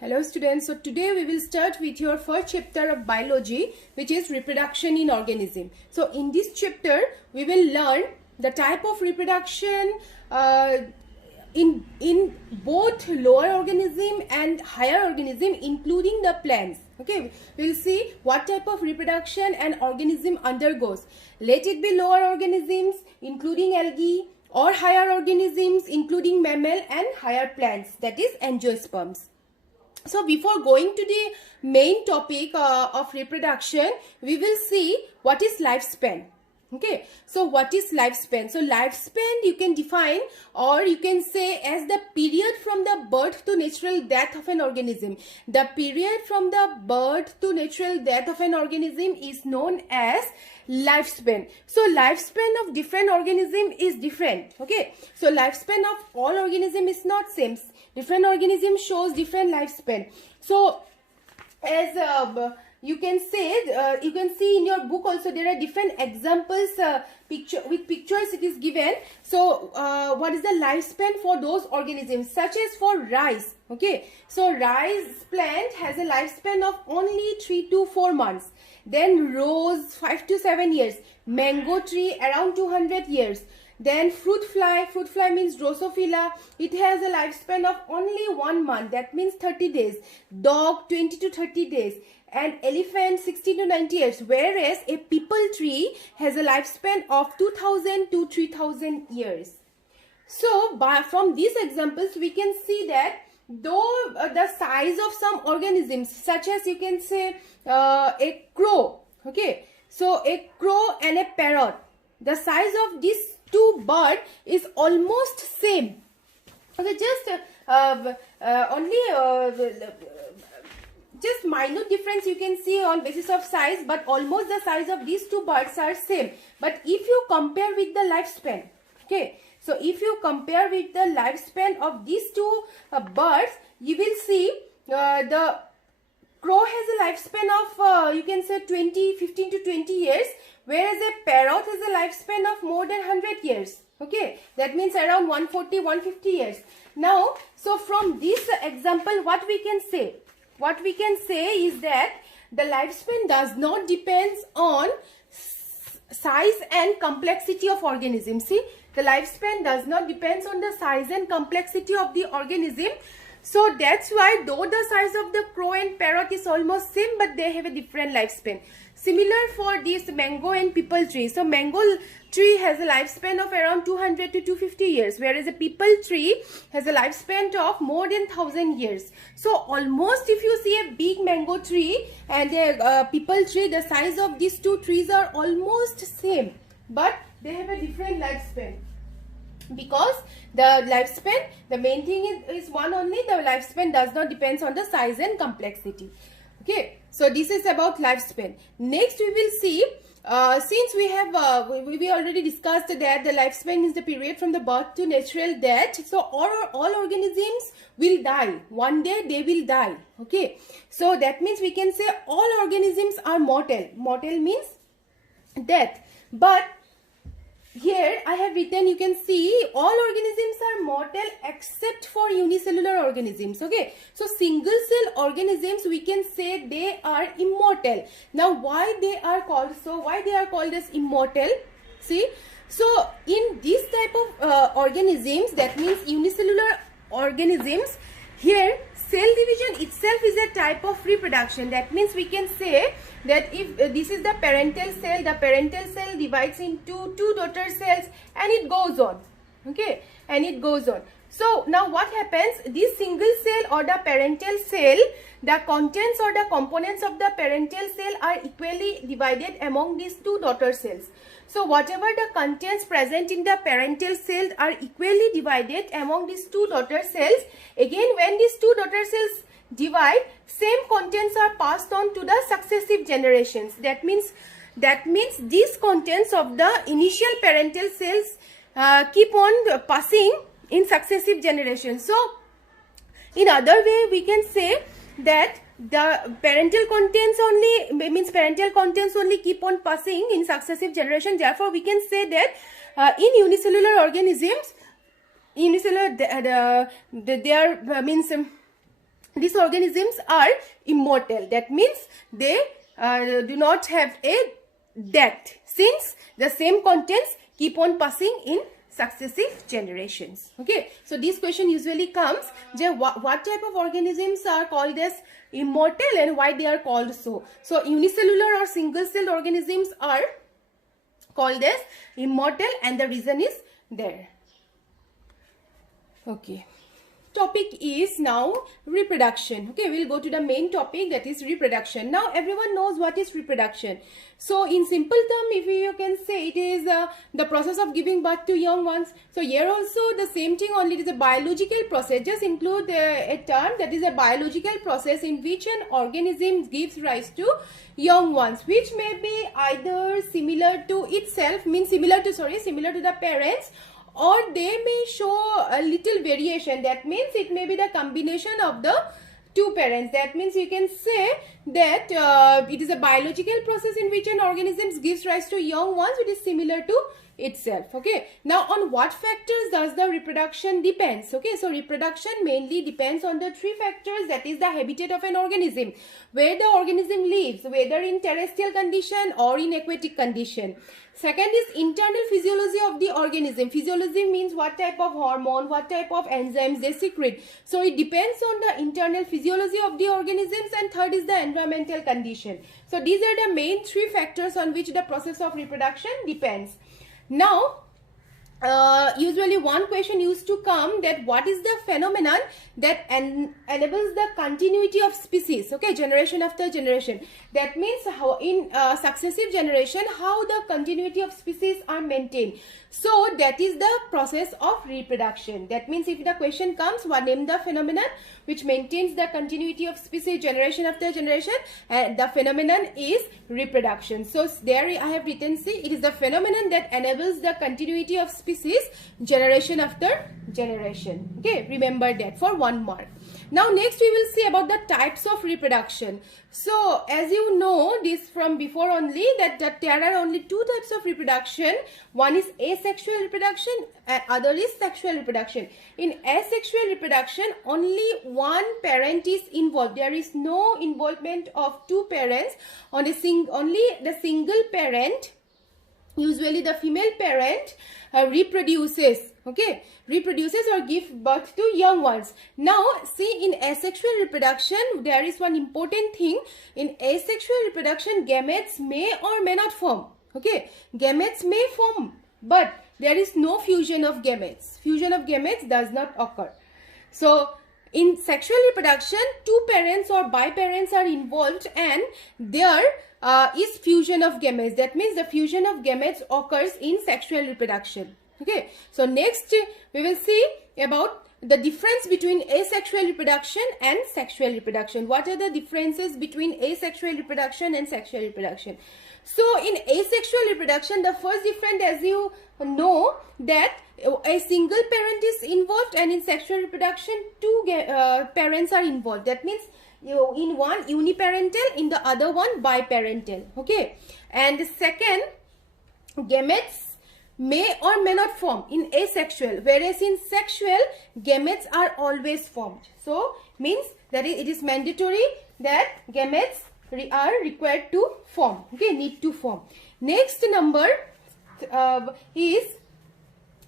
Hello students, so today we will start with your first chapter of biology, which is reproduction in organism. So in this chapter we will learn the type of reproduction in both lower organism and higher organism, including the plants. Okay, we will see what type of reproduction an organism undergoes. Let it be lower organisms including algae, or higher organisms including mammal and higher plants, that is angiosperms. So before going to the main topic of reproduction, we will see what is lifespan. Okay, so what is lifespan? So lifespan you can define, or you can say, as the period from the birth to natural death of an organism. The period from the birth to natural death of an organism is known as lifespan. So lifespan of different organism is different. Okay, so lifespan of all organism is not same. Different organism shows different lifespan. So as you can say, you can see in your book also there are different examples, with pictures it is given. So what is the lifespan for those organisms, such as for rice? Okay, so rice plant has a lifespan of only 3 to 4 months. Then rose 5 to 7 years. Mango tree around 200 years. Then fruit fly means Drosophila. It has a lifespan of only 1 month, that means 30 days. Dog 20 to 30 days. And elephant 60 to 90 years. Whereas a peepal tree has a lifespan of 2000 to 3000 years. So from these examples we can see that though the size of some organisms, such as you can say a crow, okay, so a crow and a parrot, the size of these two birds is almost same. Okay, just just minute difference you can see on basis of size, but almost the size of these two birds are same. But if you compare with the lifespan, okay, so if you compare with the lifespan of these two birds, you will see the crow has a lifespan of you can say 15 to 20 years, whereas a parrot has a lifespan of more than 100 years. Okay, that means around 140 150 years. Now, so from this example, what we can say? What we can say is that the lifespan does not depend on size and complexity of organism. See, the lifespan does not depend on the size and complexity of the organism. So that's why though the size of the crow and parrot is almost same, but they have a different lifespan. Similar for this mango and peepal tree. So mango tree has a lifespan of around 200 to 250 years, whereas a peepal tree has a lifespan of more than 1000 years. So almost if you see a big mango tree and a peepal tree, the size of these two trees are almost same, but they have a different lifespan. Because the lifespan, the main thing is one only, the lifespan does not depend on the size and complexity. Okay, so this is about lifespan. Next we will see, since we have we already discussed that the lifespan is the period from the birth to natural death. So all organisms will die. One day they will die. Okay, so that means we can say all organisms are mortal. Mortal means death. But here I have written, you can see all organisms are mortal except for unicellular organisms. Okay, so single cell organisms we can say they are immortal. Now why they are called so? Why they are called as immortal? See, so in this type of organisms, that means unicellular organisms, here cell division itself is a type of reproduction. That means we can say that if this is the parental cell divides into two daughter cells and it goes on. Okay, and it goes on. So now what happens? This single cell or the parental cell, the contents or the components of the parental cell are equally divided among these two daughter cells. So whatever the contents present in the parental cells are equally divided among these two daughter cells. Again, when these two daughter cells divide, same contents are passed on to the successive generations. That means these contents of the initial parental cells keep on passing in successive generations. So in other way we can say that the parental contents only keep on passing in successive generations. Therefore we can say that in unicellular organisms, unicellular they are these organisms are immortal. That means they do not have a death, since the same contents keep on passing in successive generations. Okay, so this question usually comes, what type of organisms are called as immortal and why they are called so. So unicellular or single celled organisms are called as immortal, and the reason is there. Okay, topic is now reproduction. Okay, we'll go to the main topic, that is reproduction. Now everyone knows what is reproduction. So in simple term, if you can say, it is the process of giving birth to young ones. So here also the same thing, only it is a biological process. Just include a term, that is a biological process in which an organism gives rise to young ones, which may be either similar to itself, means similar to the parents, or they may show a little variation. That means it may be the combination of the two parents. That means you can say that it is a biological process in which an organism gives rise to young ones which is similar to itself. Okay, now on what factors does the reproduction depends? Okay, so reproduction mainly depends on the three factors, that is the habitat of an organism, where the organism lives, whether in terrestrial condition or in aquatic condition. Second is internal physiology of the organism. Physiology means what type of hormone, what type of enzymes they secrete. So it depends on the internal physiology of the organisms. And third is the environmental condition. So these are the main three factors on which the process of reproduction depends. Now, usually one question used to come, that what is the phenomenon that enables the continuity of species, okay, generation after generation. That means how in successive generation, how the continuity of species are maintained. So that is the process of reproduction. That means if the question comes, what name the phenomenon which maintains the continuity of species generation after generation, the phenomenon is reproduction. So there I have written, see, it is the phenomenon that enables the continuity of species generation after generation. Okay, remember that for 1 mark. Now next we will see about the types of reproduction. So as you know this from before only, that there are only 2 types of reproduction. One is asexual reproduction and other is sexual reproduction. In asexual reproduction, only one parent is involved. There is no involvement of 2 parents. Only the single parent, usually the female parent, reproduces, okay, reproduces or give birth to young ones. Now see, in asexual reproduction there is one important thing. In asexual reproduction, gametes may or may not form. Okay, gametes may form, but there is no fusion of gametes. Fusion of gametes does not occur. So in sexual reproduction, 2 parents or biparents are involved, and there is fusion of gametes. That means the fusion of gametes occurs in sexual reproduction. Okay, so next we will see about the difference between asexual reproduction and sexual reproduction. What are the differences between asexual reproduction and sexual reproduction? So in asexual reproduction, the first difference, as you know, that a single parent is involved, and in sexual reproduction 2 parents are involved. That means in one uniparental, in the other one biparental. Okay, and the second, gametes may or may not form in asexual, whereas in sexual gametes are always formed. So means that it is mandatory that gametes are required to form, okay, need to form. Next number is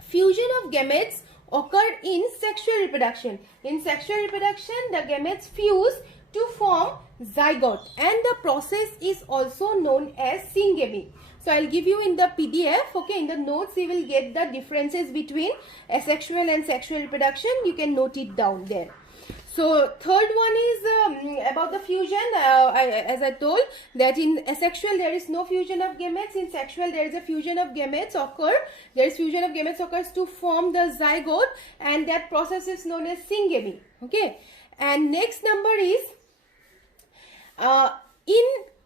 fusion of gametes occur in sexual reproduction. In sexual reproduction, the gametes fuse to form zygote, and the process is also known as syngamy. So I'll give you in the PDF, okay, in the notes you will get the differences between asexual and sexual reproduction. You can note it down there. So third one is about the fusion. As I told, that in asexual there is no fusion of gametes. In sexual there is a fusion of gametes occur. There is fusion of gametes occurs to form the zygote, and that process is known as syngamy. Okay, and next number is in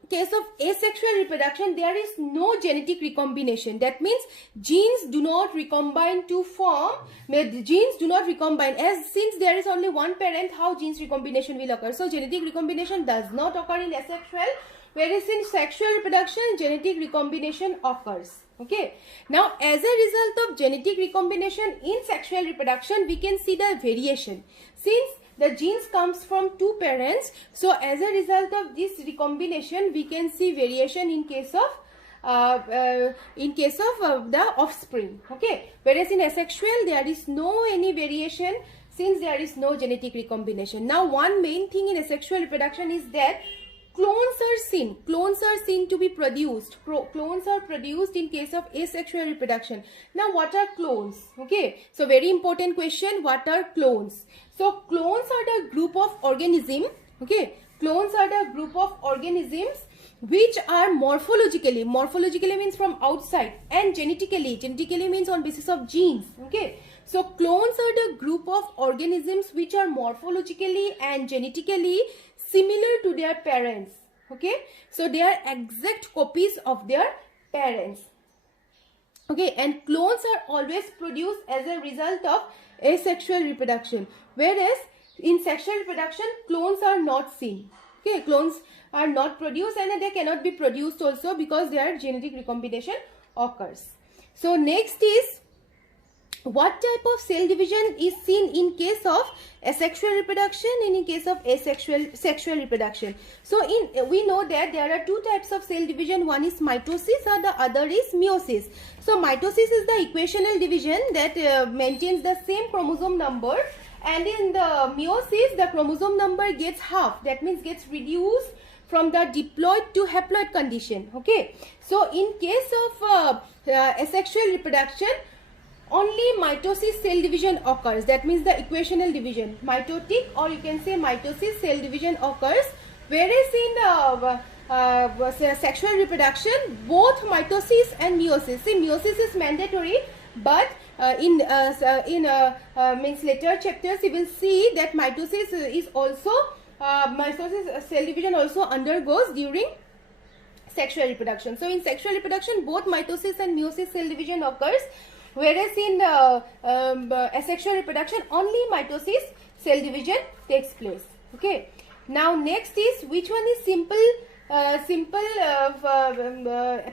case of asexual reproduction, there is no genetic recombination. That means genes do not recombine to form, genes do not recombine, as since there is only one parent, how genes recombination will occur. So genetic recombination does not occur in asexual, whereas in sexual reproduction genetic recombination occurs. Okay, now as a result of genetic recombination in sexual reproduction, we can see the variation. Since the genes comes from two parents. So as a result of this recombination, we can see variation in case of the offspring. Okay, whereas in asexual there is no any variation, since there is no genetic recombination. Now one main thing in asexual reproduction is that clones are seen. Clones are seen to be produced. Clones are produced in case of asexual reproduction. Now what are clones? Okay, so very important question, what are clones? So clones are the group of organisms. Okay, clones are the group of organisms which are morphologically means from outside, and genetically means on basis of genes. Okay, so clones are the group of organisms which are morphologically and genetically similar to their parents. Okay, so they are exact copies of their parents. Okay, and clones are always produced as a result of asexual reproduction, whereas in sexual reproduction clones are not seen. Okay, clones are not produced, and they cannot be produced also because their genetic recombination occurs. So next is, what type of cell division is seen in case of asexual reproduction and in case of sexual reproduction? So we know that there are two types of cell division. One is mitosis and the other is meiosis. So mitosis is the equational division that maintains the same chromosome number, and in the meiosis the chromosome number gets half, that means gets reduced from the diploid to haploid condition. Okay, so in case of asexual reproduction, only mitosis cell division occurs, that means the equational division, mitotic or you can say mitosis cell division occurs, whereas in sexual reproduction both mitosis and meiosis. See, meiosis is mandatory, but in means later chapters you will see that mitosis is also mitosis cell division also undergoes during sexual reproduction. So in sexual reproduction both mitosis and meiosis cell division occurs, whereas in asexual reproduction only mitosis cell division takes place. Okay, now next is which one is simple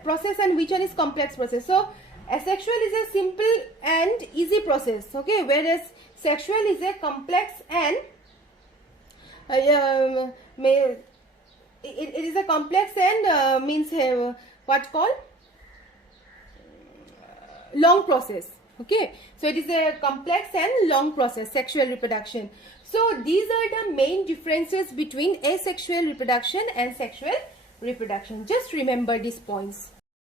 process and which one is complex process. So asexual is a simple and easy process. Okay, whereas sexual is a complex and it is a complex and means what called long process. Okay, so it is a complex and long process, sexual reproduction. So these are the main differences between asexual reproduction and sexual reproduction. Just remember these points.